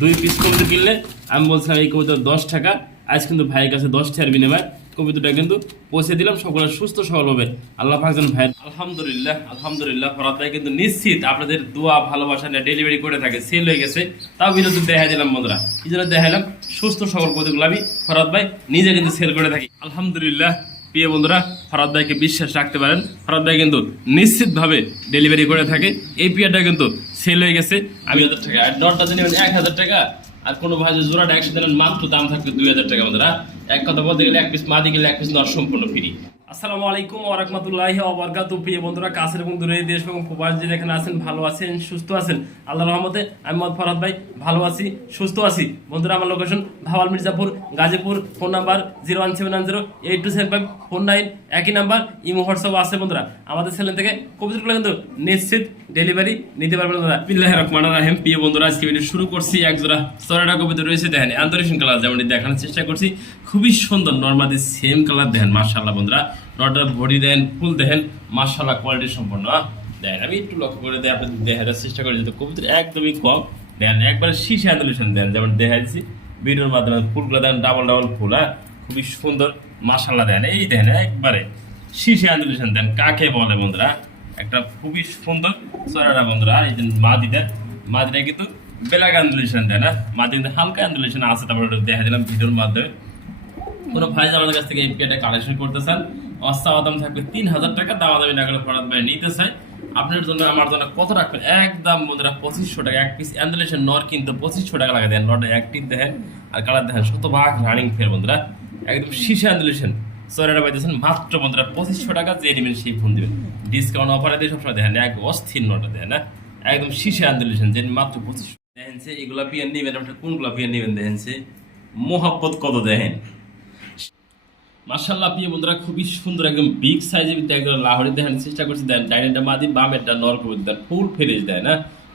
দুই পিস কবিতা কিনলে আমি বলছিলাম এই কবিতা 10 টাকা। আজ কিন্তু ভাইয়ের কাছে 10 টাকার বিনিময়ে কবিতাটা কিন্তু পৌঁছে দিলাম। সকলে সুস্থ সবল হবে আল্লাহ পাক যেন ভাই। আলহামদুলিল্লাহ আলহামদুলিল্লাহ। ফরাদ ভাই কিন্তু নিশ্চিত আপনাদের দোয়া ভালোবাসা নিয়ে ডেলিভারি করে থাকে, সেল হয়ে গেছে। তাও বিরতি দেখা দিলাম বন্ধুরা, কি জন্য দেখাইলাম? সুস্থ সবল কবিতাগুলো আমি ফরাদ ভাই নিজে কিন্তু সেল করে থাকি। আলহামদুলিল্লাহ। প্রিয় বন্ধুরা, ফরাদ ভাইকে বিশ্বাস রাখতে পারেন। ফরাদ ভাই কিন্তু নিশ্চিতভাবে ডেলিভারি করে থাকে। এই পিয়াটা কিন্তু সেল হয়ে গেছে। আমি 1000 টাকা আর নটটা যদি 1000 টাকা, আর কোনো ভাই যে জোড়াটা একসাথে নেন মাত্র দাম থাকবে 2000 টাকা। বন্ধুরা, এক কথা বলতে গেলে এক পিস মাদি গেলে এক পিস নট সম্পূর্ণ ফ্রি। আসসালামু আলাইকুম ওয়া রাহমাতুল্লাহি ওয়া বারাকাতুহু। প্রিয় বন্ধুরা, কাছের এবং দূরের দেশ এবং প্রবাস যে যেখানে আছেন, ভালো আছেন সুস্থ আছেন আল্লাহর রহমতে। আমি মোহাম্মদ ফরাদ ভাই ভালো আছি সুস্থ আছি। বন্ধুরা, আমার location Bhawal Mirzapur Gazipur. Phone number 01790827549। একই নাম্বার, ইমো হোয়াটসঅ্যাপ আছে। বন্ধুরা, আমাদের চ্যানেল থেকে কবিতাগুলো কিন্তু নিশ্চিত ডেলিভারি নিতে পারবেন। বন্ধুরা, বিসমিল্লাহির রহমানির রহিম। প্রিয় বন্ধুরা, আজকে ভিডিও শুরু করছি। এক জোড়া চড়াটা কবিতা রয়েছে, দেখেন আন্তরিক কালার যেমনটি দেখানোর চেষ্টা করছি। খুবই সুন্দর নরমাদি সেম কালার, দেখেন মাশাআল্লাহ। বন্ধুরা, নটার বডি দেন, ফুল দেখেন মাশাআল্লাহ, কোয়ালিটি সম্পন্ন দেখেন। আমি একটু লক্ষ্য করে দিয়ে আপনাদের দেখার চেষ্টা করি, যেহেতু কবিতার একদমই কম। দেখেন একবারে শীষে আন্দোলন দেন, যেমন দেখা যাচ্ছি ভিডিওর মাধ্যমে। ফুলগুলো দেন ডাবল ডাবল ফুল, খুবই সুন্দর মাশাআল্লাহ। দেন এই দেখেন একবারে শীষে আন্দোলন দেন, কাকে বলে বন্ধুরা? একটা খুবই সুন্দর চড়াটা বন্ধুরা। এই যে মাদিটা কিন্তু বেলাগ আন্দোলন দেয় না, মাদি কিন্তু হালকা আন্দোলন আছে। তারপরে দেখা দিলাম ভিডিওর মাধ্যমে। কোনো ভাই আমাদের কাছ থেকে এই পেয়ারটা কালেকশন করতে চান, অস্থাওয়া দাম থাকবে 3000 টাকা। দামাদামি না করে ফরাদ ভাই নিতে চাই। আপনার জন্য আমার জন্য কত রাখবেন? একদম বন্ধুরা 2500 টাকা। এক পিস অ্যান্ডুলেশন নর কিন্তু 2500 টাকা লাগে দেন। নটা অ্যাক্টিভ দেখেন আর কালার দেখেন, শতভাগ রানিং ফের বন্ধুরা। একদম শীষে অ্যান্ডুলেশন চড়াটা পাইতেছেন মাত্র বন্ধুরা 2500 টাকা। যে নেবেন সেই ফোন দেবেন, ডিসকাউন্ট অফারে দিয়ে সবসময় দেখেন। এক অস্থির নটা দেখেন না, একদম শীষে অ্যান্ডুলেশন যে মাত্র 2500 দেখেন। এগুলা পিয়ার নেবেন, আপনার কোনগুলা পিয়ার নেবেন দেখেন। মোহাব্বত কত দেখেন মাশাআল্লাহ। প্রিয় বন্ধুরা, খুবই সুন্দর একদম বিগ সাইজের ভিতরে একদম লাহোরি দেখানোর চেষ্টা করছি। দেন ডাইনেটা মাদি, বামেরটা নর কবিতা দেন, ফুল ফেরেজ দেয় না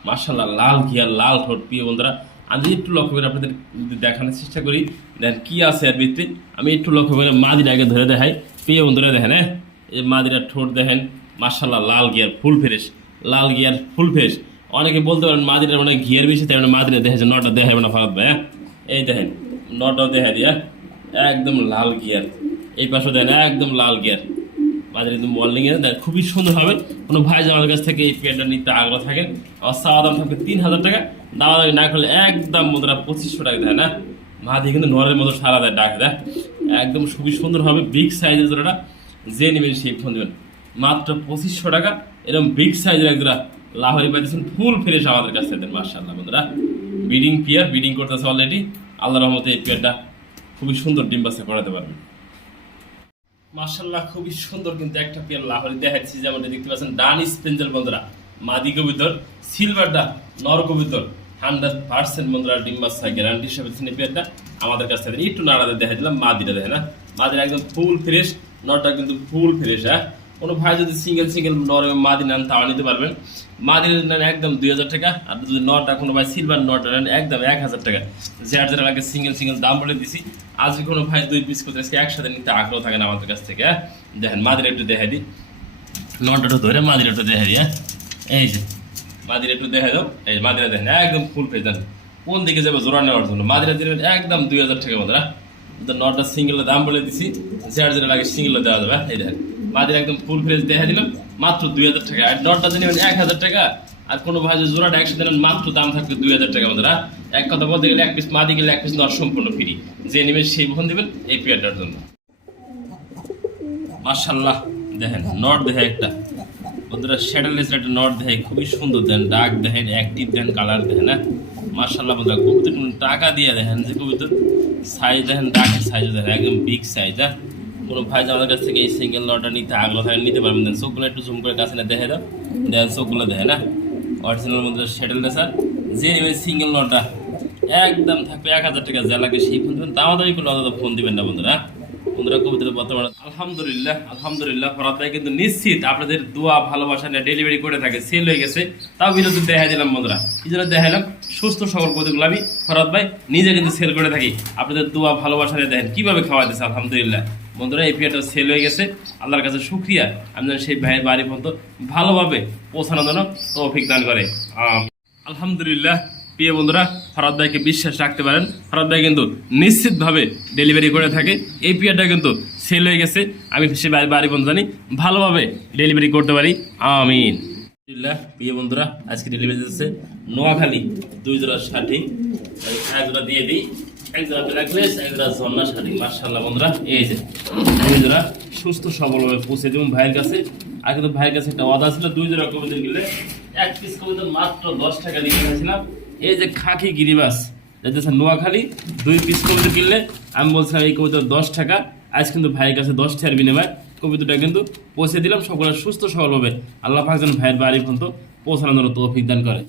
মাশাআল্লাহ। লাল ঘিয়ার লাল ঠোঁট। প্রিয় বন্ধুরা, আমি একটু লক্ষ্য করে আপনাদের দেখানোর চেষ্টা করি, দেন কি আছে এর ভিতরে। আমি একটু লক্ষ্য করে মাদির আগে ধরে দেখাই। প্রিয় বন্ধুরা দেখেন, এই মাদিরার ঠোঁট দেখেন মাশাআল্লাহ, লাল গিয়ার ফুল ফেরেশ, লাল গিয়ার ফুল ফেরেশ। অনেকে বলতে পারেন মাদিরার মানে ঘিয়ার বেশি, তাই মানে মাদিরা দেখেছে, নটা দেখাবে না ফারাদ ভাই। এই দেখেন নটাও দেখা দিয়া একদম লাল গিয়ার। এই পাশে দেন একদম লাল গিয়ার। মাঝে কিন্তু মডেলিং এ দেন, খুবই সুন্দর হবে। কোনো ভাই আমাদের কাছ থেকে এই পেয়ারটা নিতে আগ্রহ থাকেন, চাওয়া দাম থাকবে 3000 টাকা। দাওয়া দাবি না করলে একদম বন্ধুরা 2500 টাকা দেয় না। মাঝে কিন্তু নরের মতো সারা দেয়, ডাক দেয়। একদম খুবই সুন্দর হবে, বিগ সাইজের জোড়াটা। যে নেবেন সেই ফোন দেবেন মাত্র 2500 টাকা। এরকম বিগ সাইজের এক জোড়া লাহোরি পাইতেছেন, ফুল ফ্রেশ আমাদের কাছ থেকে দেন মাশাআল্লাহ। বন্ধুরা, ব্রিডিং পেয়ার, ব্রিডিং করতেছে অলরেডি। আল্লাহর রহমতে এই পেয়ারটা খুবই সুন্দর ডিম বাচ্চা করাতে পারবেন মাশাআল্লাহ। খুবই সুন্দর কিন্তু একটা পেয়ার লাহোরি দেখাচ্ছি, যেমনটা দেখতে পাচ্ছেন। ডান স্পেঞ্জেল বন্ধুরা, মাদি কবিতর, সিলভারটা নর কবিতর 100% বন্ধুরা ডিম বাচ্চা গ্যারান্টি হিসেবে পেয়ারটা আমাদের কাছ থেকে একটু নাড়াতে দেখা দিলাম। মাদিটা দেখে না, মাদিটা একদম ফুল ফ্রেশ, নরটা কিন্তু ফুল ফ্রেশ। কোনো ভাই যদি সিঙ্গেল নর এবং মাদি নেন তাও নিতে পারবেন। মাদি নেন একদম 2000 টাকা, আর যদি নরটা কোনো ভাই সিলভার নরটা নেন একদম 1000 টাকা। যার যারা লাগে সিঙ্গেল দাম বলে দিছি। আজকে কোনো ভাই 2 পিস করতে একসাথে নিতে আগ্রহ থাকেন আমাদের কাছ থেকে। দেখেন মাদিরা একটু দেখাই দিই, নরটা ধরে মাদিরা একটু দেখাই দিই। এই যে মাদিরা একটু দেখা দাও, এই মাদিরা দেখেন একদম ফুল ফ্রেশ। দেন কোন দিকে যাবে জোড়া নেওয়ার জন্য, মাদিরা দিলেন একদম 2000 টাকা বন্ধুরা। নরটা সিঙ্গেলের দাম বলে দিছি, যার যেটা লাগে সিঙ্গেল দেওয়া যাবে। এই দেখেন মাদিরা একদম ফুল ফ্রেশ দেখা দিলাম মাত্র 2000 টাকা। আর নরটা দিলেন 1000 টাকা, আর কোনো ভাই জোড়াটা একসাথে দিলেন মাত্র দাম থাকবে 2000 টাকা বন্ধুরা। এক কথা বলতে গেলে এক পিস মাদি গেলে এক পিস নর সম্পূর্ণ ফ্রি। যে নেবেন সেই ফোন দেবেন এই পেয়ারটার জন্য মাশাআল্লাহ। দেখেন নট দেখে একটা বন্ধুরা, শ্যাডেললেস একটা নট দেখে খুবই সুন্দর। দেন ডাক দেখেন, অ্যাক্টিভ দেখেন, কালার দেখেন না মাশাআল্লাহ। বন্ধুরা, কবিতা টাকা দিয়ে দেখেন যে কবিতা সাইজ দেখেন, ডাকের সাইজ দেখেন একদম বিগ সাইজ। কোনো ভাই আমাদের কাছ থেকে এই সিঙ্গেল নটটা নিতে আগ্রহ থাকে নিতে পারবেন। দেন চোখগুলো একটু জুম করে কাছে না দেখে দাও, দেখেন চোখগুলো দেখে না অরিজিনাল মধ্যে শ্যাডেললেস। আর যে নেবেন সিঙ্গেল নটটা একদম থাকবে 1000 টাকা। যা লাগে সেই ফোন দেবেন, দামাদামি করলে অন্তত ফোন দিবেন না বন্ধুরা। বন্ধুরা, কবিতা বর্তমানে আলহামদুলিল্লাহ আলহামদুলিল্লাহ। ফরাদ ভাই কিন্তু নিশ্চিত আপনাদের দোয়া ভালোবাসা নিয়ে ডেলিভারি করে থাকে, সেল হয়ে গেছে। তাও বিরতি দেখাই দিলাম বন্ধুরা, এই জন্য দেখাইলাম সুস্থ সবল কবিতাগুলো আমি ফরাদ ভাই নিজে কিন্তু সেল করে থাকি। আপনাদের দোয়া ভালোবাসা নিয়ে দেখেন কিভাবে খাওয়া দিচ্ছে আলহামদুলিল্লাহ। বন্ধুরা, এই পেয়ারটা সেল হয়ে গেছে, আল্লাহর কাছে শুকরিয়া। আমি সেই ভাইয়ের বাড়ি পর্যন্ত ভালোভাবে পৌঁছানোর জন্য তৌফিক দান করে। আলহামদুলিল্লাহ। প্রিয় বন্ধুরা, ফরাদ ভাইকে বিশ্বাস রাখতে পারেন। ফরাদ ভাই কিন্তু নিশ্চিতভাবে ডেলিভারি করে থাকে। এই পেয়ারটা কিন্তু সেল হয়ে গেছে। আমি সে বাড়ি বন্ধু জানি ভালোভাবে ডেলিভারি করতে পারি। আমিন। প্রিয় বন্ধুরা, আজকে ডেলিভারি দিচ্ছে নোয়াখালী 2 জোড়া শাড়ি, এক জোড়া দিয়ে দিই, এক জোড়া ব্ল্যাকলেস, এক জোড়া ঝর্ণা শাড়ি। মাশাআল্লাহ বন্ধুরা, এই যে 2 জোড়া সুস্থ সবলভাবে পৌঁছে দেবেন ভাইয়ের কাছে। আর কিন্তু ভাইয়ের কাছে একটা ওয়াদা ছিল, 2 জোড়া কবুতর কিনলে 1 পিস কবুতর মাত্র 10 টাকা দিয়ে কিনেছিলাম। এই যে খাকি গিরিবাস যাইতেছে নোয়াখালী, 2 পিস কবুতর কিনলে আমি বলছিলাম এই কবুতর 10 টাকা। আজ কিন্তু ভাইয়ের কাছে 10 টাকার বিনিময়ে কবুতরটা কিন্তু পৌঁছে দিলাম। সকলে সুস্থ সবল হবে। আল্লাহ পাক যেন ভাইয়ের বাড়ি পর্যন্ত পৌঁছানোর তৌফিক দান করে।